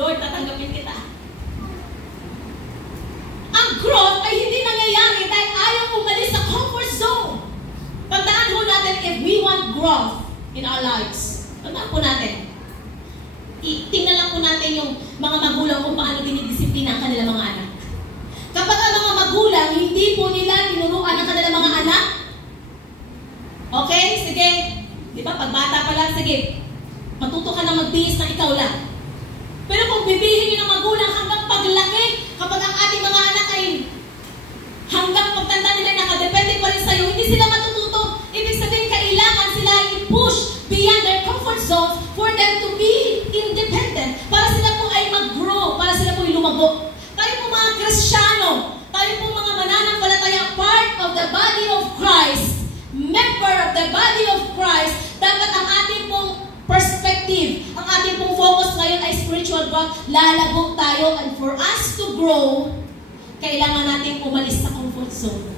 Lord, tatanggapin kita. Ang growth ay hindi nangyayari dahil ayaw umalis sa comfort zone. Tandaan ho natin, if we want growth in our lives, tandaan po natin, tingnan lang po natin yung mga magulang kung paano dinidisiplina ang kanilang mga anak. Kapag ang mga magulang, hindi po nila tinuruan ang kanilang mga anak, okay, sige, di ba, pag bata pa lang, sige, matuto ka na magbihis na ikaw lang. Pero kung bibihin ng magulang hanggang paglaki, kapag ang ating mga anak ay hanggang pagtanda nila nakadepende pa rin sa'yo, hindi sila matututo. Ibig sabihin, kailangan sila i-push beyond their comfort zone for them to be independent. Para sila po ay mag-grow, para sila po ay lumago. Tayo po mga Kristiyano, tayo po mga mananampalataya, part of the body of Christ, member of the body of Christ, dapat ang ating pong perspective, ang ating pong focus ngayon ay spiritual growth. Lalago tayo, and for us to grow, kailangan natin umalis sa comfort zone.